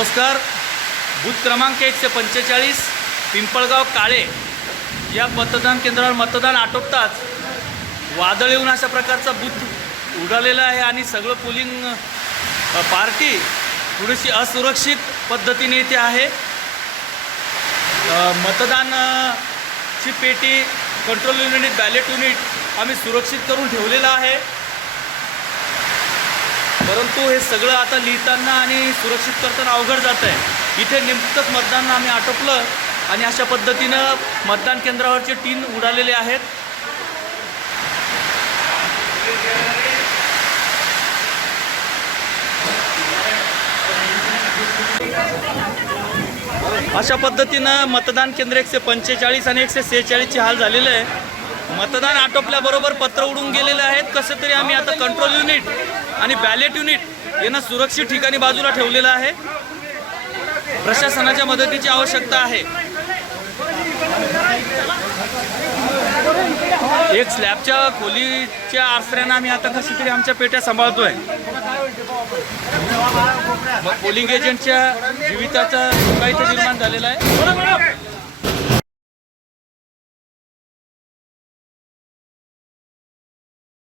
नमस्कार. बूथ क्रमांक एकशे पंचेचाळीस पिंपळगाव काळे. या मतदान केंद्रावर मतदान आटोपताच वादळ येऊन अशा प्रकारचा बूथ उडालेला आहे आणि सगळं पोलिंग पार्टी थोडीशी असुरक्षित पद्धतीने इथे आहे. मतदानची पेटी कंट्रोल युनिट बॅलेट युनिट आम्ही सुरक्षित करून ठेवलेलं आहे. परंतु हे सगळं आता लिहिताना आणि सुरक्षित करताना अवघड जात आहे. इथे नेमकंच मतदान आम्ही आटोपलं आणि अशा पद्धतीनं मतदान केंद्रावरचे टीन उडालेले आहेत. अशा पद्धतीनं मतदान केंद्र एकशे पंचेचाळीस आणि एकशे सेहेचाळीसचे हाल झालेले आहे. मतदान आटोपल्याबरोबर पत्र उडून गेलेले आहेत. कसं तरी आम्ही आता कंट्रोल युनिट आणि बॅलेट युनिट यांना सुरक्षित ठिकाणी बाजूला ठेवलेलं आहे. प्रशासनाच्या मदतीची आवश्यकता आहे. एक स्लॅबच्या खोलीच्या आसऱ्यानं आम्ही आता कशी तरी आमच्या पेट्या सांभाळतोय. मग पोलिंग एजंटच्या जीविताचा धोका इथे निर्माण झालेला आहे.